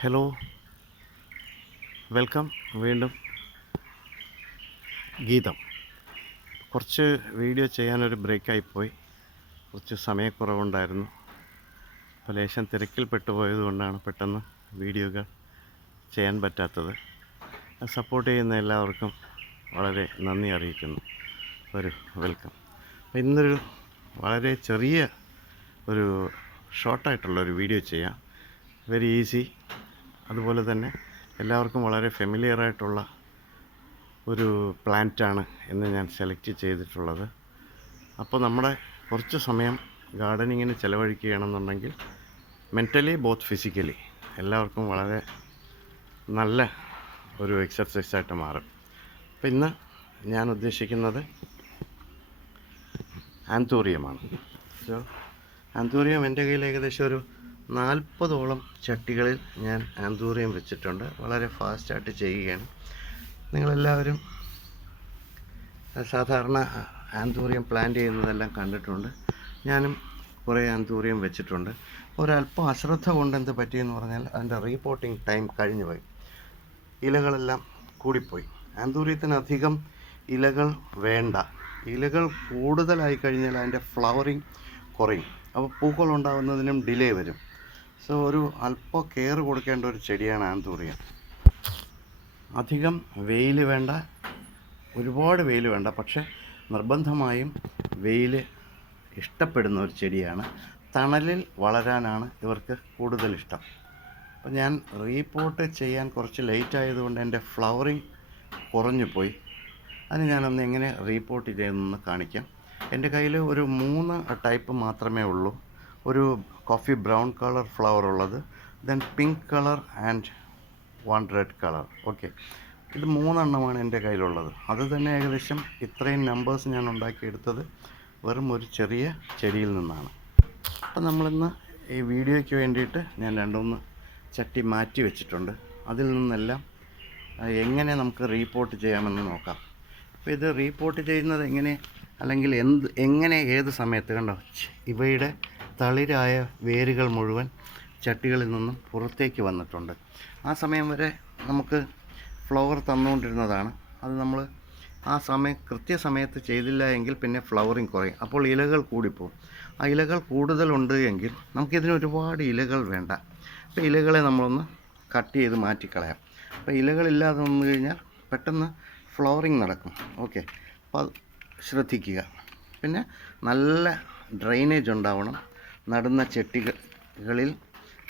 Hello, welcome. വീണ്ടും ഗീതം. കുറച്ച് വീഡിയോ ചെയ്യാനൊരു ബ്രേക്കായിപ്പോയി. കുറച്ച് സമയക്കുറവുണ്ടായിരുന്നു. അപ്പോൾ ലേശം തിരക്കിൽ പെട്ടുപോയത് കൊണ്ടാണ് പെട്ടെന്ന് വീഡിയോകൾ ചെയ്യാൻ പറ്റാത്തത്. സപ്പോർട്ട് ചെയ്യുന്ന എല്ലാവർക്കും വളരെ നന്ദി അറിയിക്കുന്നു. ഒരു വെൽക്കം. അപ്പോൾ ഇന്നൊരു വളരെ ചെറിയ ഒരു ഷോർട്ടായിട്ടുള്ളൊരു വീഡിയോ ചെയ്യാം. Very easy. അതുപോലെ തന്നെ എല്ലാവർക്കും വളരെ ഫെമിലിയറായിട്ടുള്ള ഒരു പ്ലാന്റാണ് ഇന്ന് ഞാൻ സെലക്ട് ചെയ്തിട്ടുള്ളത്. അപ്പോൾ നമ്മുടെ കുറച്ച് സമയം ഗാർഡനിങ്ങിന് ചിലവഴിക്കുകയാണെന്നുണ്ടെങ്കിൽ മെൻ്റലി ബോത്ത് ഫിസിക്കലി എല്ലാവർക്കും വളരെ നല്ല ഒരു എക്സർസൈസായിട്ട് മാറും. അപ്പോൾ ഇന്ന് ഞാൻ ഉദ്ദേശിക്കുന്നത് ആന്തൂറിയമാണ്. സോ ആന്തൂറിയം എൻ്റെ കയ്യിൽ ഏകദേശം ഒരു 40ഓളം ചട്ടികളിൽ ഞാൻ ആന്തൂറിയം വെച്ചിട്ടുണ്ട്. വളരെ ഫാസ്റ്റായിട്ട് ചെയ്യുകയാണ്. നിങ്ങളെല്ലാവരും സാധാരണ ആന്തൂറിയം പ്ലാന്റ് ചെയ്യുന്നതെല്ലാം കണ്ടിട്ടുണ്ട്. ഞാനും കുറേ ആന്തൂറിയം വെച്ചിട്ടുണ്ട്. ഒരല്പം അശ്രദ്ധ കൊണ്ട് എന്ത് പറ്റിയെന്ന് പറഞ്ഞാൽ അതിൻ്റെ റീപോർട്ടിംഗ് ടൈം കഴിഞ്ഞു പോയി. ഇലകളെല്ലാം കൂടിപ്പോയി. ആന്തൂറിയത്തിന് അധികം ഇലകൾ വേണ്ട. ഇലകൾ കൂടുതലായി കഴിഞ്ഞാൽ അതിൻ്റെ ഫ്ലവറിങ് കുറയും. അപ്പോൾ പൂക്കൾ ഉണ്ടാകുന്നതിനും ഡിലേ വരും. സോ ഒരു അല്പം കെയർ കൊടുക്കേണ്ട ഒരു ചെടിയാണ് ആന്തൂറിയം. അധികം വെയിൽ വേണ്ട, ഒരുപാട് വെയിൽ വേണ്ട, പക്ഷേ നിർബന്ധമായും വെയിൽ ഇഷ്ടപ്പെടുന്ന ഒരു ചെടിയാണ്. തണലിൽ വളരാനാണ് ഇവർക്ക് കൂടുതൽ ഇഷ്ടം. അപ്പോൾ ഞാൻ റീപോർട്ട് ചെയ്യാൻ കുറച്ച് ലേറ്റ് ആയതുകൊണ്ട് എൻ്റെ ഫ്ലവറിങ് കുറഞ്ഞു പോയി. അതിന് ഞാനൊന്ന് എങ്ങനെ റീപോർട്ട് ചെയ്യുന്നതെന്ന് കാണിക്കാം. എൻ്റെ കയ്യിൽ ഒരു 3 ടൈപ്പ് മാത്രമേ ഉള്ളൂ. ഒരു കോഫി ബ്രൗൺ കളർ ഫ്ലവർ ഉള്ളത്, then pink colour and 1 red colour. Okay, ഇത് 3 എണ്ണമാണ് എൻ്റെ കയ്യിലുള്ളത്. അത് തന്നെ ഏകദേശം ഇത്രയും നമ്പേഴ്സ് ഞാൻ ഉണ്ടാക്കിയെടുത്തത് വെറും ഒരു ചെറിയ ചെടിയിൽ നിന്നാണ്. അപ്പം നമ്മളിന്ന് ഈ വീഡിയോയ്ക്ക് വേണ്ടിയിട്ട് ഞാൻ 2-3 ചട്ടി മാറ്റി വെച്ചിട്ടുണ്ട്. അതിൽ നിന്നെല്ലാം എങ്ങനെ നമുക്ക് റീപോർട്ട് ചെയ്യാമെന്ന് നോക്കാം. അപ്പോൾ ഇത് റീപോർട്ട് ചെയ്യുന്നത് എങ്ങനെ, അല്ലെങ്കിൽ എങ്ങനെ ഏത് സമയത്ത്, കണ്ടോ ഇവയുടെ തളിരായ വേരുകൾ മുഴുവൻ ചട്ടികളിൽ നിന്നും പുറത്തേക്ക് വന്നിട്ടുണ്ട്. ആ സമയം വരെ നമുക്ക് ഫ്ലവർ തന്നുകൊണ്ടിരുന്നതാണ്. അത് നമ്മൾ ആ കൃത്യസമയത്ത് ചെയ്തില്ല എങ്കിൽ പിന്നെ ഫ്ലവറിങ് കുറയും. അപ്പോൾ ഇലകൾ കൂടിപ്പോവും. ആ ഇലകൾ കൂടുതലുണ്ട് എങ്കിൽ നമുക്കിതിന് ഒരുപാട് ഇലകൾ വേണ്ട. അപ്പോൾ ഇലകളെ നമ്മളൊന്ന് കട്ട് ചെയ്ത് മാറ്റിക്കളയാം. അപ്പോൾ ഇലകളില്ലാതെ വന്നു കഴിഞ്ഞാൽ പെട്ടെന്ന് ഫ്ലവറിങ് നടക്കും. ഓക്കെ, അപ്പോൾ അത് ശ്രദ്ധിക്കുക. പിന്നെ നല്ല ഡ്രെയിനേജ് ഉണ്ടാവണം. നടുന്ന ചട്ടികളിൽ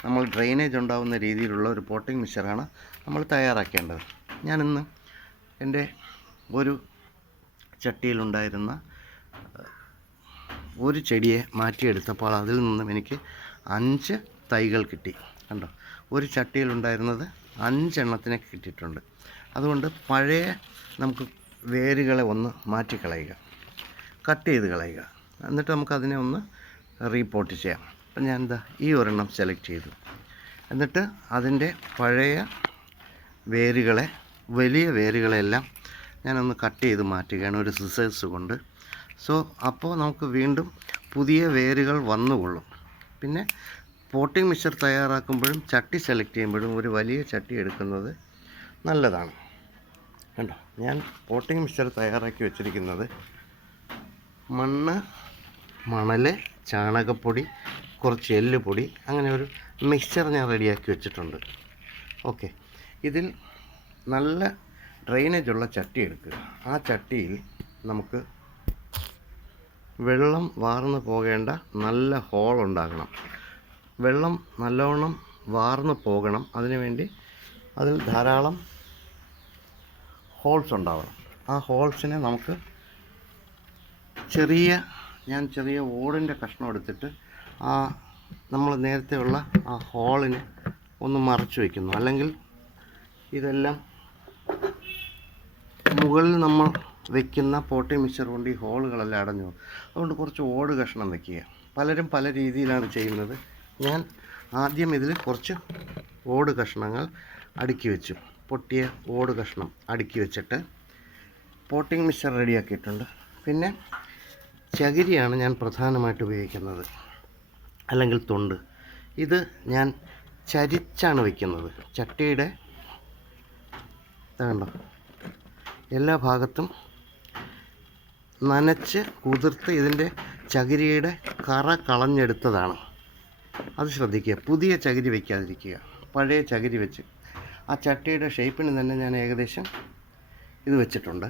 നമ്മൾ ഡ്രെയിനേജ് ഉണ്ടാവുന്ന രീതിയിലുള്ള ഒരു പോട്ടിംഗ് മിക്സ്ചറാണ് നമ്മൾ തയ്യാറാക്കേണ്ടത്. ഞാനിന്ന് എൻ്റെ ഒരു ചട്ടിയിലുണ്ടായിരുന്ന ഒരു ചെടിയെ മാറ്റിയെടുത്തപ്പോൾ അതിൽ നിന്നും എനിക്ക് 5 തൈകൾ കിട്ടി. കണ്ടോ, ഒരു ചട്ടിയിലുണ്ടായിരുന്നത് 5 എണ്ണത്തിനെ കിട്ടിയിട്ടുണ്ട്. അതുകൊണ്ട് പഴയ നമുക്ക് വേരുകളെ ഒന്ന് മാറ്റിക്കളയുക, കട്ട് ചെയ്ത് കളയുക. എന്നിട്ട് നമുക്കതിനെ ഒന്ന് റീപോർട്ട് ചെയ്യാം. അപ്പം ഞാൻ ഈ ഒരെണ്ണം സെലക്ട് ചെയ്തു. എന്നിട്ട് അതിൻ്റെ പഴയ വേരുകളെ, വലിയ വേരുകളെല്ലാം ഞാനൊന്ന് കട്ട് ചെയ്ത് മാറ്റുകയാണ് ഒരു സിസേഴ്സ് കൊണ്ട്. സോ അപ്പോൾ നമുക്ക് വീണ്ടും പുതിയ വേരുകൾ വന്നുകൊള്ളും. പിന്നെ പോട്ടിംഗ് മിക്സ്ചർ തയ്യാറാക്കുമ്പോഴും ചട്ടി സെലക്ട് ചെയ്യുമ്പോഴും ഒരു വലിയ ചട്ടി എടുക്കുന്നത് നല്ലതാണ്. കണ്ടോ, ഞാൻ പോട്ടിംഗ് മിക്സ്ചർ തയ്യാറാക്കി വെച്ചിരിക്കുന്നത് മണൽ, ചാണകപ്പൊടി, കുറച്ച് എല്ലുപൊടി, അങ്ങനെ ഒരു മിക്സ്ചർ ഞാൻ റെഡിയാക്കി വെച്ചിട്ടുണ്ട്. ഓക്കെ, ഇതിൽ നല്ല ഡ്രെയിനേജുള്ള ചട്ടി എടുക്കുക. ആ ചട്ടിയിൽ നമുക്ക് വെള്ളം വാർന്നു പോകേണ്ട നല്ല ഹോൾ ഉണ്ടാകണം. വെള്ളം നല്ലവണ്ണം വാർന്നു പോകണം. അതിനുവേണ്ടി അതിൽ ധാരാളം ഹോൾസ് ഉണ്ടാവണം. ആ ഹോൾസിനെ നമുക്ക് ഞാൻ ചെറിയ ഓടിൻ്റെ കഷ്ണം എടുത്തിട്ട് നമ്മൾ നേരത്തെ ഉള്ള ആ ഹോളിനെ ഒന്ന് മറച്ചു വയ്ക്കുന്നു. അല്ലെങ്കിൽ ഇതെല്ലാം മുകളിൽ നമ്മൾ വയ്ക്കുന്ന പോട്ടിംഗ് മിക്സ്ചർ കൊണ്ട് ഈ ഹോളുകളെല്ലാം അടഞ്ഞു പോകും. അതുകൊണ്ട് കുറച്ച് ഓട് കഷ്ണം വയ്ക്കുക. പലരും പല രീതിയിലാണ് ചെയ്യുന്നത്. ഞാൻ ആദ്യം ഇതിൽ കുറച്ച് ഓട് കഷ്ണങ്ങൾ അടുക്കി വെച്ചു. പൊട്ടിയ ഓട് കഷ്ണം അടുക്കി വെച്ചിട്ട് പോട്ടിംഗ് മിക്സ്ചർ റെഡിയാക്കിയിട്ടുണ്ട്. പിന്നെ ചകിരിയാണ് ഞാൻ പ്രധാനമായിട്ട് ഉപയോഗിക്കുന്നത്, അല്ലെങ്കിൽ തൊണ്ട്. ഇത് ഞാൻ ചരിച്ചാണ് വയ്ക്കുന്നത്. ചട്ടിയുടെ കണ്ടോ, എല്ലാ ഭാഗത്തും നനച്ച് കുതിർത്ത് ഇതിൻ്റെ ചകിരിയുടെ കറ കളഞ്ഞെടുത്തതാണ്. അത് ശ്രദ്ധിക്കുക, പുതിയ ചകിരി വയ്ക്കാതിരിക്കുക. പഴയ ചകിരി വെച്ച് ആ ചട്ടിയുടെ ഷേപ്പിന് തന്നെ ഞാൻ ഏകദേശം ഇത് വെച്ചിട്ടുണ്ട്,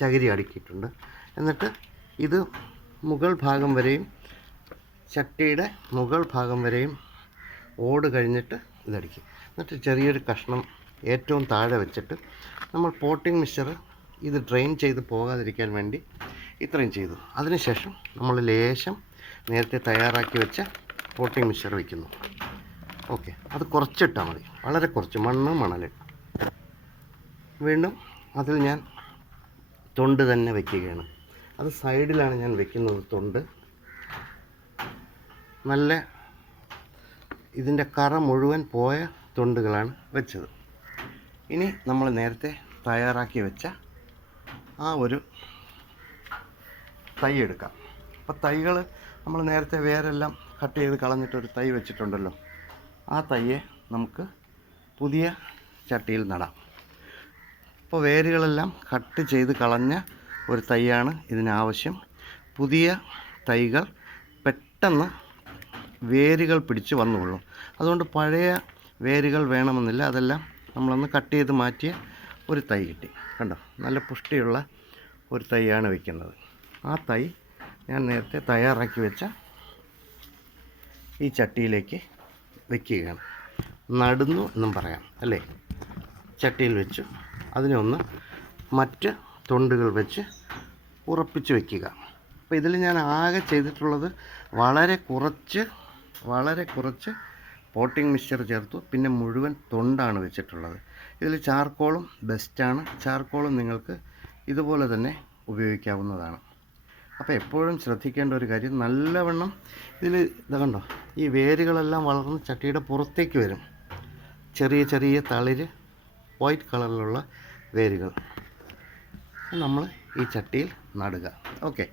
ചകിരി അടുക്കിയിട്ടുണ്ട്. എന്നിട്ട് ഇത് മുകൾ ഭാഗം വരെയും, ചട്ടിയുടെ മുകൾ ഭാഗം വരെയും ഓട് കഴിഞ്ഞിട്ട് ഇതടിക്കും. എന്നിട്ട് ചെറിയൊരു കഷ്ണം ഏറ്റവും താഴെ വെച്ചിട്ട് നമ്മൾ പോട്ടിംഗ് മിക്സ്ചർ ഇത് ഡ്രെയിൻ ചെയ്ത് പോകാതിരിക്കാൻ വേണ്ടി ഇത്രയും ചെയ്തു. അതിനുശേഷം നമ്മൾ ലേശം നേരത്തെ തയ്യാറാക്കി വെച്ച പോട്ടിംഗ് മിക്സ്ചർ വയ്ക്കുന്നു. ഓക്കെ, അത് കുറച്ചിട്ടാൽ മതി, വളരെ കുറച്ച്, മണൽ. വീണ്ടും അതിൽ ഞാൻ തൊണ്ട് തന്നെ വയ്ക്കുകയാണ്. അത് സൈഡിലാണ് ഞാൻ വെക്കുന്നത്. തൊണ്ട് നല്ല ഇതിൻ്റെ കറ മുഴുവൻ പോയ തൊണ്ടുകളാണ് വെച്ചത്. ഇനി നമ്മൾ നേരത്തെ തയ്യാറാക്കി വെച്ച ആ ഒരു തൈ എടുക്കാം. അപ്പോൾ തൈകൾ നമ്മൾ നേരത്തെ വേരെല്ലാം കട്ട് ചെയ്ത് കളഞ്ഞിട്ടൊരു തൈ വെച്ചിട്ടുണ്ടല്ലോ, ആ തൈയെ നമുക്ക് പുതിയ ചട്ടിയിൽ നടാം. അപ്പോൾ വേരുകളെല്ലാം കട്ട് ചെയ്ത് കളഞ്ഞ ഒരു തൈയാണ് ഇതിനാവശ്യം. പുതിയ തൈകൾ പെട്ടെന്ന് വേരുകൾ പിടിച്ച് വന്നുകൊള്ളും. അതുകൊണ്ട് പഴയ വേരുകൾ വേണമെന്നില്ല, അതെല്ലാം നമ്മളൊന്ന് കട്ട് ചെയ്ത് മാറ്റിയ ഒരു തൈ കിട്ടി. കണ്ടോ, നല്ല പുഷ്ടിയുള്ള ഒരു തൈയാണ് വയ്ക്കുന്നത്. ആ തൈ ഞാൻ നേരത്തെ തയ്യാറാക്കി വെച്ച ഈ ചട്ടിയിലേക്ക് വയ്ക്കുകയാണ്. നടുന്നു എന്നും പറയാം അല്ലേ. ചട്ടിയിൽ വെച്ചു അതിനെ ഒന്ന് മറ്റ് തൊണ്ടുകൾ വെച്ച് ഉറപ്പിച്ച് വയ്ക്കുക. അപ്പോൾ ഇതിൽ ഞാൻ ആകെ ചെയ്തിട്ടുള്ളത് വളരെ കുറച്ച് പോട്ടിംഗ് മിക്സ്ചർ ചേർത്തു, പിന്നെ മുഴുവൻ തൊണ്ടാണ് വെച്ചിട്ടുള്ളത്. ഇതിൽ ചാർക്കോളും ബെസ്റ്റാണ്. ചാർക്കോളും നിങ്ങൾക്ക് ഇതുപോലെ തന്നെ ഉപയോഗിക്കാവുന്നതാണ്. അപ്പോൾ എപ്പോഴും ശ്രദ്ധിക്കേണ്ട ഒരു കാര്യം, നല്ലവണ്ണം ഇതിൽ ഇത് കണ്ടോ, ഈ വേരുകളെല്ലാം വളർന്ന് ചട്ടിയുടെ പുറത്തേക്ക് വരും. ചെറിയ തളിര് വൈറ്റ് കളറിലുള്ള വേരുകൾ നമ്മൾ ഈ ചട്ടിയിൽ നടുക. ഓക്കെ,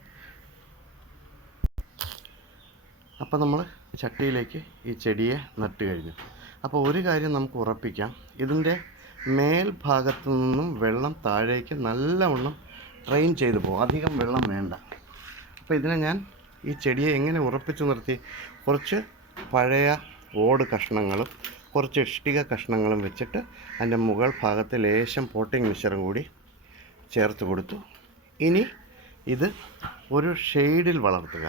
അപ്പോൾ നമ്മൾ ചട്ടിയിലേക്ക് ഈ ചെടിയെ നട്ട് കഴിഞ്ഞു. അപ്പോൾ ഒരു കാര്യം നമുക്ക് ഉറപ്പിക്കാം, ഇതിൻ്റെ മേൽഭാഗത്തു നിന്നും വെള്ളം താഴേക്ക് നല്ലവണ്ണം ട്രെയിൻ ചെയ്തു പോകും. അധികം വെള്ളം വേണ്ട. അപ്പോൾ ഇതിനെ ഞാൻ ഈ ചെടിയെ എങ്ങനെ ഉറപ്പിച്ചു നിർത്തി, കുറച്ച് പഴയ ഓട് കഷ്ണങ്ങളും കുറച്ച് ഇഷ്ടിക കഷ്ണങ്ങളും വെച്ചിട്ട് അതിൻ്റെ മുകൾ ഭാഗത്ത് ലേശം പോട്ടിംഗ് മിക്സ്ചറും കൂടി ചേർത്ത് കൊടുത്തു. ഇനി ഇത് ഒരു ഷെയ്ഡിൽ വളർത്തുക.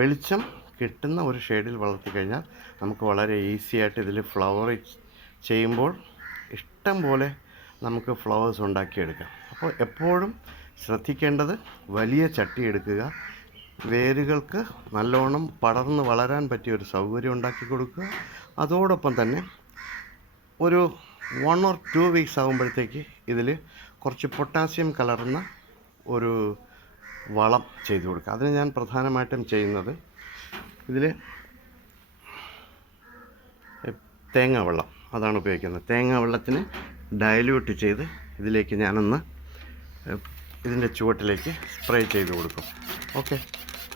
വെളിച്ചം കിട്ടുന്ന ഒരു ഷെയ്ഡിൽ വളർത്തി കഴിഞ്ഞാൽ നമുക്ക് വളരെ ഈസി ആയിട്ട് ഇതിൽ ഫ്ലവർ ചെയ്യുമ്പോൾ ഇഷ്ടം പോലെ നമുക്ക് ഫ്ലവേഴ്സ് ഉണ്ടാക്കിയെടുക്കാം. അപ്പോൾ എപ്പോഴും ശ്രദ്ധിക്കേണ്ടത്, വലിയ ചട്ടി എടുക്കുക, വേരുകൾക്ക് നല്ലോണം പടർന്ന് വളരാൻ പറ്റിയ ഒരു സൗകര്യം ഉണ്ടാക്കി കൊടുക്കുക. അതോടൊപ്പം തന്നെ ഒരു 1 or 2 വീക്സ് ആകുമ്പോഴത്തേക്ക് ഇതിൽ കുറച്ച് പൊട്ടാസ്യം കലർന്ന ഒരു വളം ചെയ്തു കൊടുക്കുക. അതിന് ഞാൻ പ്രധാനമായിട്ടും ചെയ്യുന്നത് ഇതിൽ തേങ്ങാ വെള്ളം അതാണ് ഉപയോഗിക്കുന്നത്. തേങ്ങാ വെള്ളത്തിന് ഡയല്യൂട്ട് ചെയ്ത് ഇതിലേക്ക് ഞാനൊന്ന് ഇതിൻ്റെ ചുവട്ടിലേക്ക് സ്പ്രേ ചെയ്ത് കൊടുക്കും. ഓക്കെ,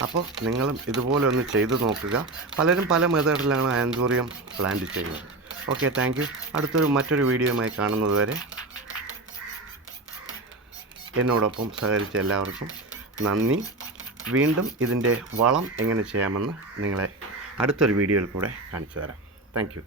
അപ്പോൾ നിങ്ങളും ഇതുപോലെ ഒന്ന് ചെയ്തു നോക്കുക. പലരും പല മെത്തേഡിലാണ് ആന്തൂറിയം പ്ലാന്റ് ചെയ്യുന്നത്. Okay, thank you. മറ്റൊരു വീഡിയോയുമായി കാണുന്നത് വരെ എന്നോടൊപ്പം സഹകരിച്ച എല്ലാവർക്കും നന്ദി. വീണ്ടും ഇതിൻ്റെ വളം എങ്ങനെ ചെയ്യാമെന്ന് നിങ്ങളെ അടുത്തൊരു വീഡിയോയിൽ കൂടെ കാണിച്ചു തരാം. Thank you.